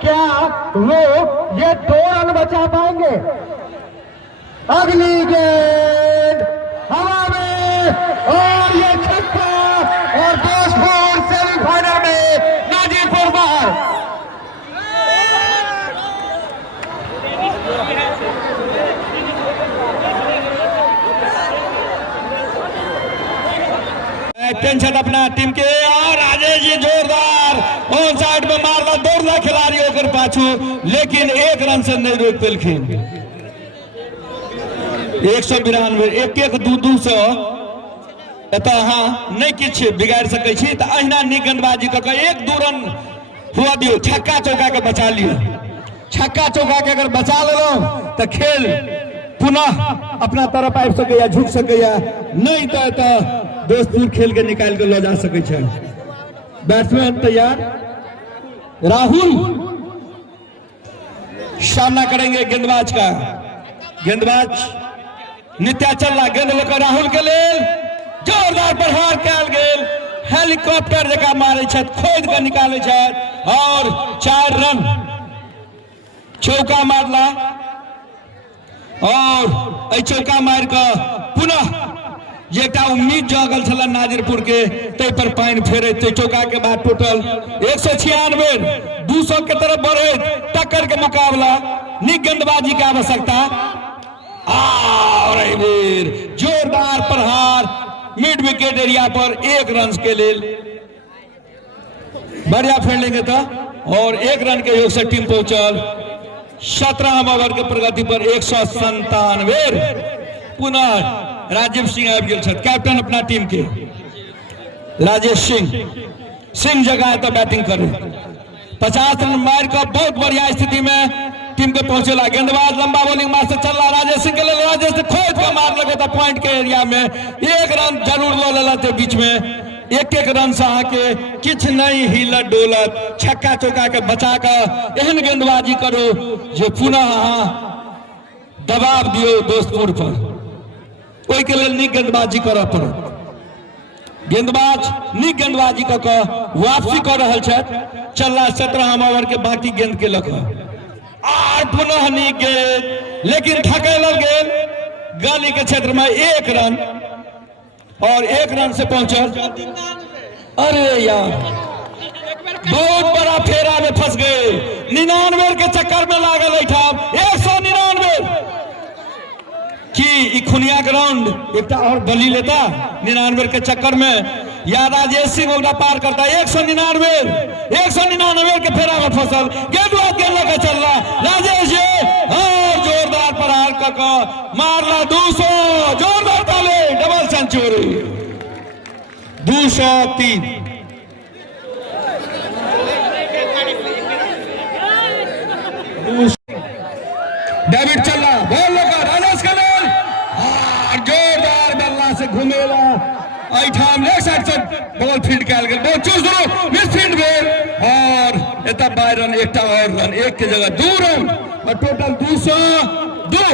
क्या वो ये 2 रन बचा पाएंगे? अगली गेंद हवा में और ये छक्का और दोस्तपुर सेमीफाइनल में नाजीपुर बाहर। टेंशन अपना टीम के और राजेश जी जोरदार ऑन साइड में मारला दौड़ला खिलाड़ी होकर पाछू, लेकिन 1 रन से नहीं रोक पेलखिन। 192 1-1 2-2 से हाँ नहीं किछ बिगाड़ सकै छी। तो अहिना नीक गेंदबाजी कऽ 1-2 रन हुआ दियो, छक्का चौका के बचा लियो। छक्का चौका के अगर बचा लेलहुँ तो खेल पुनः अपना तरफ आबि सकैया, झुक सकैया, नहीं तो दोस्तपुर खेल के निकाल के लो जा सके छै। बैट्समैन तैयार, राहुल सामना करेंगे गेंदबाज का। गेंदबाज नित्या चल्ला गेंद लेकर राहुल के लेल जोरदार प्रहार कयल गेल, हेलीकॉप्टर जका मारे छथि, खोद के निकाले छथि और 4 रन चौका मारला और चौका मार के पुनः जेटा उम्मीद जागल छल नाजिरपुर के ते पर पानी फेरे। चौका के बाद टोटल 196 200 के तरफ बढ़े, टक्कर के मुकाबला, निक गेंदबाजी की आवश्यकता और जोरदार प्रहार मिड विकेट एरिया पर 1 रन के लिए बढ़िया फील्डिंग था और 1 रन के योग से टीम पहुंचल 17 ओवर के प्रगति पर 197। पुनः राजीव सिंह आबि गेल छथि, कैप्टन अपना टीम के राजेश सिंह जगह तो बैटिंग करे। 50 रन मार कर बहुत बढ़िया स्थिति में टीम के पहुंचेला। गेंदबाज लंबा बॉलिंग मार से चल रहा राजेश सिंह के लिए, राजेश से खोद के मार लगे था पॉइंट के एरिया में। 1 रन जरूर लो लेला थे बीच में, 1-1 रन से आके किछ नहीं हिलत डोलत, छक्का चौका के बचा कर एहन गेंदबाजी करो जो पुनः दबाव दियो दोस्तपुर पर। ओई के लिए नीक गेंदबाजी करऽ पड़त। गेंदबाज नीक गेंदबाजी कऽ के वापसी कर रहल छथि। चलला 17 ओवर के बाकी गेंद के लक और पुनः नीक गेंद, लेकिन ठकेलल गेल गली के क्षेत्र में 1 रन और 1 रन से पहुंचल। अरे यार बहुत बड़ा फेरा में फंस गए, 99 के चक्कर में लागल ठाम। 199 कि खुनिया ग्राउंड एक और बली लेता 99 के चक्कर में, या राजेश सिंह ओकरा पार करता। 199 के फेरा में फसल, गेंदबाज के लेकर चल रहा राजेश और जोरदार प्रहार कर मारला 200, जोरदार ताले, डबल सेंचुरी 203। डेविड चला बॉल लेकर राजेश के लेल जोरदार बल्ला से घुमेला ऐठाम लेफ्ट साइड से बॉल फील्ड कयल गेल, बहुत चूज दो मिस फील्ड भेल और एता 12 रन, एकटा और रन, 1 के जगह 2 रन और टोटल 202।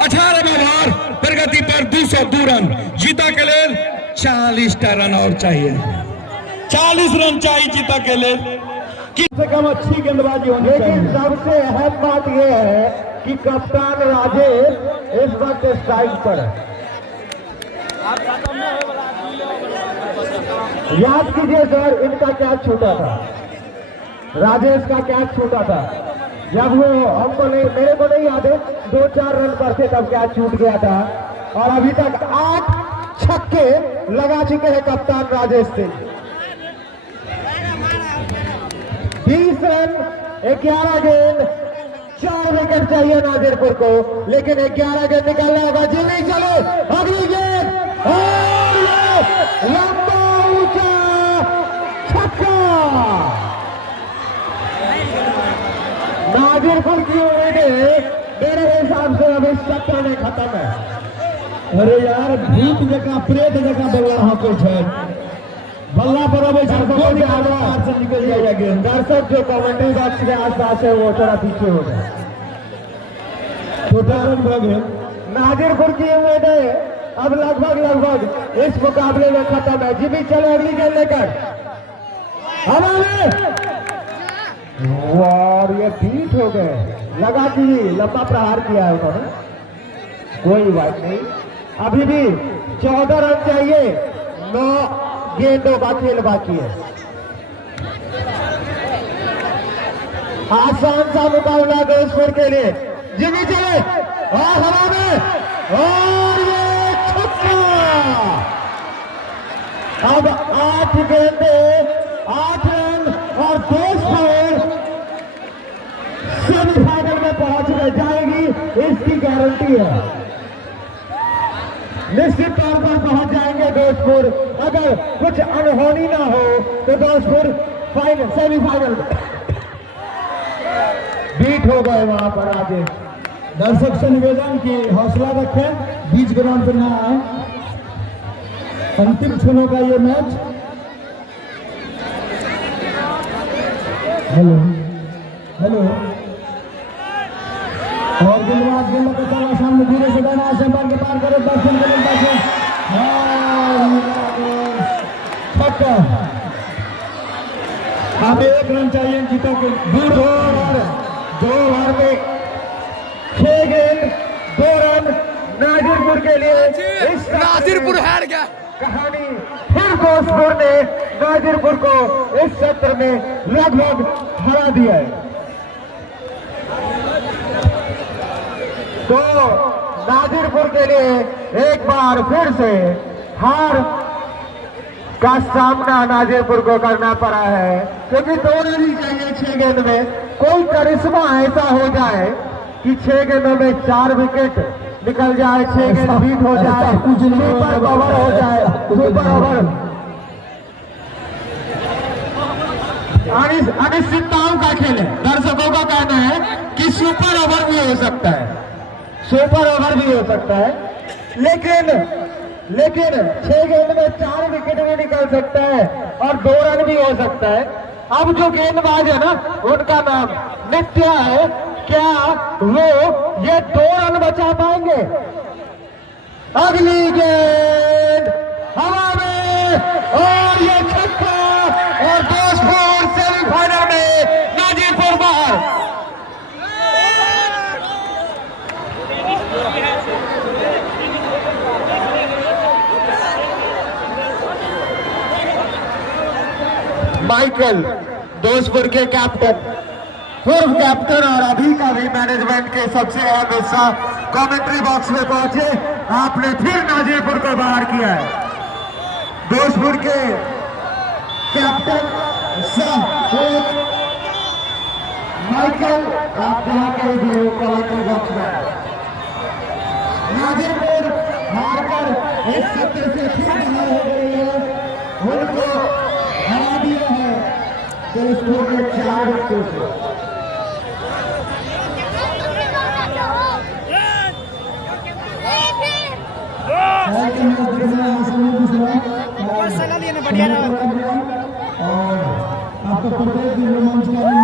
18 ओवर प्रगति पर 202 रन जीता के लेल 40 रन और चाहिए, 40 रन चाहिए जीता के लिए। से कम अच्छी गेंदबाजी होनी चाहिए। लेकिन सबसे अहम बात यह है कि कप्तान राजेश इस वक्त स्ट्राइक पर है। याद कीजिए सर, इनका कैच छूटा था, राजेश का कैच छूटा था जब वो हमको नहीं, मेरे को नहीं याद है, 2-4 रन पर थे तब कैच छूट गया था और अभी तक 8 छक्के लगा चुके हैं कप्तान राजेश सिंह। 20 रन 11 गेंद, 4 विकेट चाहिए नाजिरपुर को, लेकिन 11 गेंद निकालना होगा। जी नहीं चलो, अगली गेंद और लंबा ऊंचा छक्का। नाजिरपुर की उम्मीदें मेरे हिसाब से अभी सत्र में खत्म है। अरे यार भूत जगह प्रेत जगह बल्ला हाथों है, बल्ला पर अब से निकल जाएगा। दर्शक जो कमेंट्री बॉक्स के आसपास है वो थोड़ा पीछे हो जाए। नाजिरपुर की उम्मीद है अब लगभग इस मुकाबले में खत्म है। जी भी चलो अगली गेंद लेकर हमारे और ये बीट हो गए, लगा कि लंबा प्रहार किया है उन्होंने, कोई बात नहीं। अभी भी 14 रन चाहिए, 9 गेंदों का खेल बाकी है। आसान सा मुकाबला दोस्तपुर के लिए, जिमी चले और हवा में, और ये छक्का। अब 8 गेंदे 8 रन और दोस्तपुर सेमीफाइनल में पहुंच जाएगी, इसकी गारंटी है। निश्चित तौर पर पहुंच जाएंगे दोस्तपुर, अगर कुछ अनहोनी ना हो तो दोस्तपुर फाइनल सेमीफाइनल बीट हो गए वहां पर। आगे दर्शक से निवेदन की हौसला रखें, बीच ग्राउंड पर ना आए। अंतिम क्षणों का ये मैच। हेलो हेलो, और गेंदबाज गेंद को चला सामने, धीरे से डाला सेंटर के पार करे, दर्शन के लिए छक्का। अब 1 रन चाहिए जीतो को। दूर 2 ओवर में 6 गेंद 2 रन नाजिरपुर के लिए। इस नाजिरपुर हार गया। कहानी फिर दोस्तपुर ने नाजिरपुर को इस सत्र में लगभग हरा दिया है। तो नाजिरपुर के लिए एक बार फिर से हार का सामना नाजिरपुर को करना पड़ा है, क्योंकि 2 रन ही चाहिए 6 गेंद में। कोई करिश्मा ऐसा हो जाए कि 6 गेंदों में 4 विकेट निकल जाए, 6 गेंद बीट हो जाए, सुपर ओवर हो जाए, सुपर ओवर। अनिश्चितताओं का खेल है। दर्शकों का कहना है कि सुपर ओवर भी हो सकता है, सुपर ओवर भी हो सकता है, लेकिन 6 गेंद में 4 विकेट भी निकल सकता है और 2 रन भी हो सकता है। अब जो गेंदबाज है ना, उनका नाम नित्या है, क्या वो ये 2 रन बचा पाएंगे? अगली गेंद हवा में, और ये छक्का, और दोस्तपुर सेमीफाइनल में नाजिरपुर बाहर। माइकल दोस्तपुर के कैप्टन, पूर्व कैप्टन और अभी का भी मैनेजमेंट के सबसे अहम हिस्सा कमेंट्री बॉक्स में पहुंचे। आपने फिर नाजिरपुर को बाहर किया है। दोस्तपुर के कैप्टन माइकल, आप यहाँ के भी कमेंट्री बॉक्स में। नाजिरपुर हारकर इस सत्र से फिर बाहर हो गई है, उनको हरा दिया है दोस्तपुर के 4 विकेटों से। बढ़िया और आपको प्रत्येक दिन रोमांचकारी